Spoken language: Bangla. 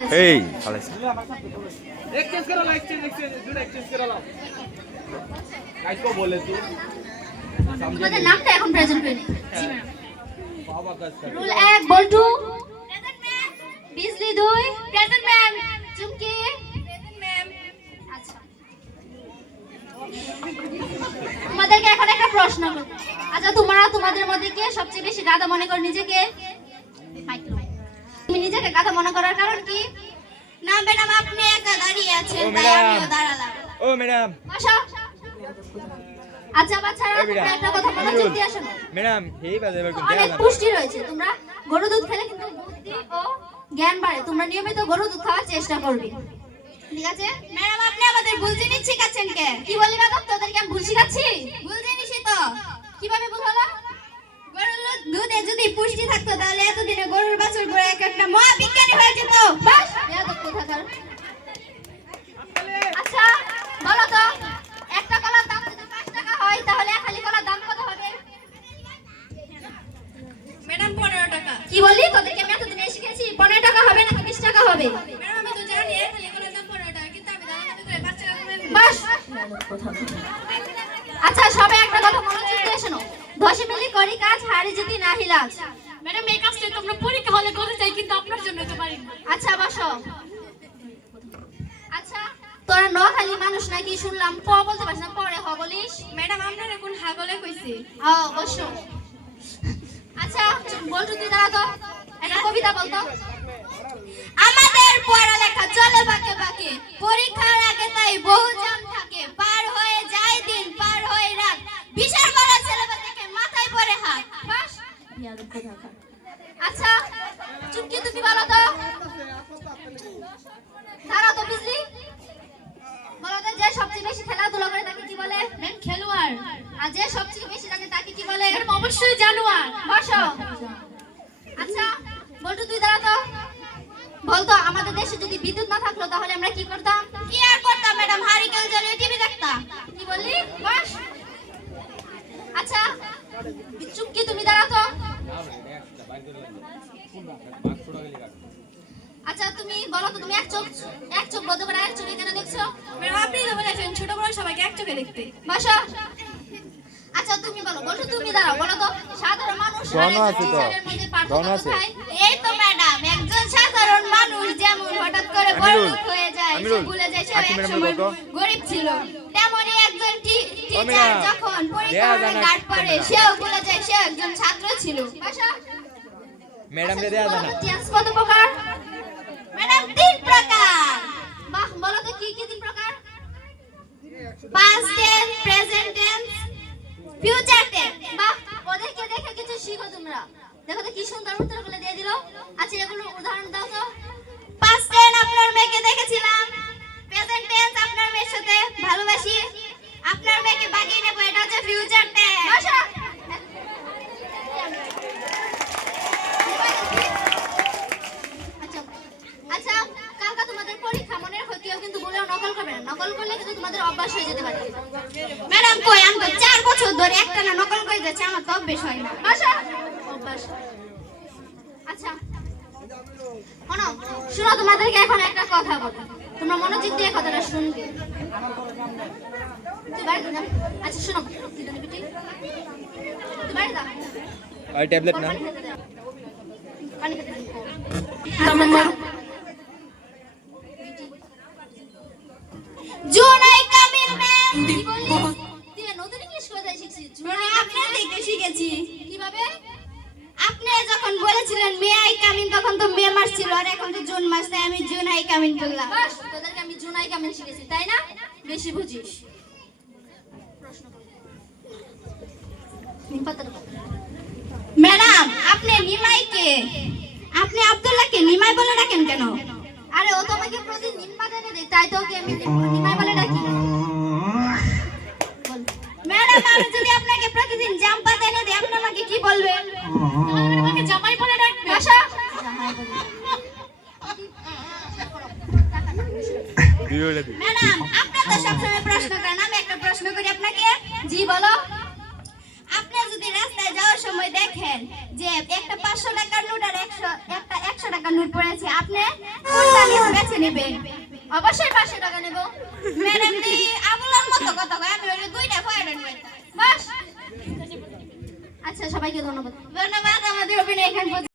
এই খালাস एक्सचेंज करा ला एक्सचेंज दुटा एक्सचेंज करा ला गाइस को बोले तू তোমাদের নামটা এখন প্রেজেন্ট করি জি ম্যাম बाबा का রুল 1 বল্টু প্রেজেন্ট ম্যাম বিজলি 2 প্রেজেন্ট ম্যাম চুমকি প্রেজেন্ট ম্যাম আচ্ছা তোমাদেরকে এখন একটা প্রশ্ন করব আচ্ছা তোমরা তোমাদের মধ্যে কে সবচেয়ে বেশি গাধা মনে করো নিজেকে তুমি নিজেকে গাধা মনে করার কারণ কি না ম্যাডাম আপনি একা দাঁড়িয়ে আছেন তাই আমিও দাঁড়ালাম ও ম্যাডাম বসো আচ্ছা বাচ্চারা তোমরা একটা কথা মনোযোগ দিয়ে শোনো ম্যাডাম এই বাজে এবার কোন অনেক পুষ্টি রয়েছে তোমরা গরুর দুধ খেলে কিন্তু বুদ্ধি ও জ্ঞান বাড়ে তোমরা নিয়মিত গরুর দুধ খাওয়ার চেষ্টা করবে ঠিক আছে ম্যাডাম আপনি আমাদের ভুল জিনিস শেখাচ্ছেন কে কি বলি ম্যাডাম তোদেরকে আমি ভুল শেখাচ্ছি ভুল জিনিসই তো কিভাবে ভুল হলো গরুর দুধে যদি পুষ্টি থাকতো তাহলে এতদিনে গরুর বাছুর গড়ে একটা মহাবিজ্ঞানী হয়ে যেত বাস বেয়াদব কোথাকার আচ্ছা বলো তো একটা কলার দাম যদি 5 টাকা হয় তাহলে এক হালি কলার দাম কত হবে ম্যাডাম 15 টাকা কি বলি তোদেরকে আমি এতদিন শিখেছি 15 টাকা হবে না 20 টাকা হবে ম্যাডাম আমি তো জানি এক হালি কলার দাম 15 টাকা কিন্তু আমি দাম করে 5 টাকা করে বাস আচ্ছা সবাই একটা কথা মনোযোগ দিয়ে শোনো দশে মিলি করি কাজ হারি যদি না হিলাজ ম্যাডাম এই কাজটা তোমরা পরীক্ষা হলে করতে চাই কিন্তু আপনার জন্য তো পারি আচ্ছা বসো আচ্ছা তোরা নোয়াখালী মানুষ নাকি শুনলাম প বলতে পারছ না পরে হ বলিস ম্যাডাম আপনারা কোন হা বলে কইছি অবশ্য আচ্ছা বলতো তুই দাঁড়া তো একটা কবিতা বলতো আমাদের পড়ালেখা চলে বাকে বাকে পরীক্ষার আগে তাই বহু জাম থাকে পার হয়ে যায় দিন পার হয়ে রাত বিশাল বড় ছেলেবা থেকে মাথায় পড়ে হাত বাস আচ্ছা চুপকি তুমি বলো তো দাঁড়াও তো বুঝলি বলো তো যে সবচেয়ে বেশি খেলাধুলা করে তাকে কি বলে ম্যাম খেলোয়াড় আর যে সবচেয়ে বেশি জানে তাকে কি বলে ম্যাম অবশ্যই জানোয়ার বসো আচ্ছা বলতো তুই দাঁড়া তো বলতো আমাদের দেশে যদি বিদ্যুৎ না থাকলো তাহলে আমরা কি করতাম কি আর করতাম ম্যাডাম হারিকেন জ্বালিয়ে টিভি দেখতাম কি বললি বস আচ্ছা চুপকি তুমি দাঁড়া তো আচ্ছা তুমি বলো তো তুমি এক চোখ বন্ধ করে আর চোখে কেন দেখছো ম্যাডাম আপনি তো বলেছেন ছোট বড় সবাইকে এক চোখে দেখতে বসো আচ্ছা তুমি বলো বলো তুমি দাঁড়াও বলো তো সাধারণ মানুষ আর একজনের মধ্যে পার্থক্য কোথায় এই তো ম্যাডাম একজন সাধারণ মানুষ যেমন হঠাৎ করে বড়লোক হয়ে যায় সে ভুলে যায় সে একসময় গরিব ছিল তেমনি একজন টিচার যখন পরীক্ষার গার্ড পড়ে সেও ভুলে যায় সে একজন ছাত্র ছিল বসো ম্যাডাম রে দেয়া জানা টেন্স কত প্রকার ম্যাডাম 3 প্রকার বাহ বলো তো কি কি 3 প্রকার past tense present tense future tense বাহ ওদেরকে দেখে কিছু শিখো তোমরা দেখো তো কি সুন্দর উত্তরগুলো দিয়ে দিলো আচ্ছা এগুলো উদাহরণ দাও তো পাস্ট টেন্স আপনার মেয়েকে দেখেছিলাম প্রেজেন্ট টেন্স আপনার মেয়ের সাথে ভালোবাসি আপনার মেয়েকে বাগিয়ে নেব এটা হচ্ছে ফিউচার টেন্স আচ্ছা আচ্ছা কালকে তোমাদের পরীক্ষা মনে রাখো কেউ কিন্তু বলেও নকল করবে না নকল করলে কিন্তু তোমাদের অভ্যাস হয়ে যেতে পারে ম্যাডাম কই আমি তো 4 বছর ধরে একটা না নকল করে যাচ্ছে আমার তো অভ্যাস হয় না আচ্ছা অভ্যাস আচ্ছা শোনো তোমাদেরকে এখন একটা কথা বলবো তোমরা মনোযোগ দিয়ে কথাটা শুনবে তুই বাড়ি যা আচ্ছা শোনো তুই বাড়ি যা আর ট্যাবলেট না পানি খেতে জুনাই কামিল ম্যাম কি বললি তুই নতুন ইংলিশ কথা শিখছিস জুনাই আপনার থেকে শিখেছি কিভাবে আপনি যখন বলেছিলেন মে আই কামিন তখন তো মে মাস ছিল আর এখন তো জুন মাস তাই আমি জুনাই কামিন বললাম বাস তোদেরকে আমি জুনাই কামিন শিখেছি তাই না বেশি বুঝিস ম্যাডাম আপনি নিমাইকে আপনি আব্দুল্লাহকে নিমাই বলে ডাকেন কেন আরে ও তো আমাকে প্রতিদিন নিম বাজারে দেয় তাই তো ওকে আমি নিমাই বলে ডাকি ম্যাডাম আমি যদি আপনাকে প্রতিদিন জাম পাতা এনে দিই আপনি আমাকে কি বলবেন আমাকে জামাই বলে ডাকবেন আশা জামাই বলে ম্যাডাম আপনি তো সবসময় প্রশ্ন করেন আমি একটা প্রশ্ন করি আপনাকে জি বলো আপনি যদি রাস্তায় যাওয়ার সময় দেখেন যে একটা 500 টাকার নোট আর একটা 100 টাকা নোট পড়েছে, আপনি কোনটা নিয়ে বেছে নেবেন? অবশ্যই 500 টাকা নেব। ম্যাডাম দি আবুলার মতো কথা কয়, আমি হইলো দুইটা পয়েন্ট পাইতাম বাস। আচ্ছা সবাইকে ধন্যবাদ। ধন্যবাদ, আমাদের অভিনয় এখানে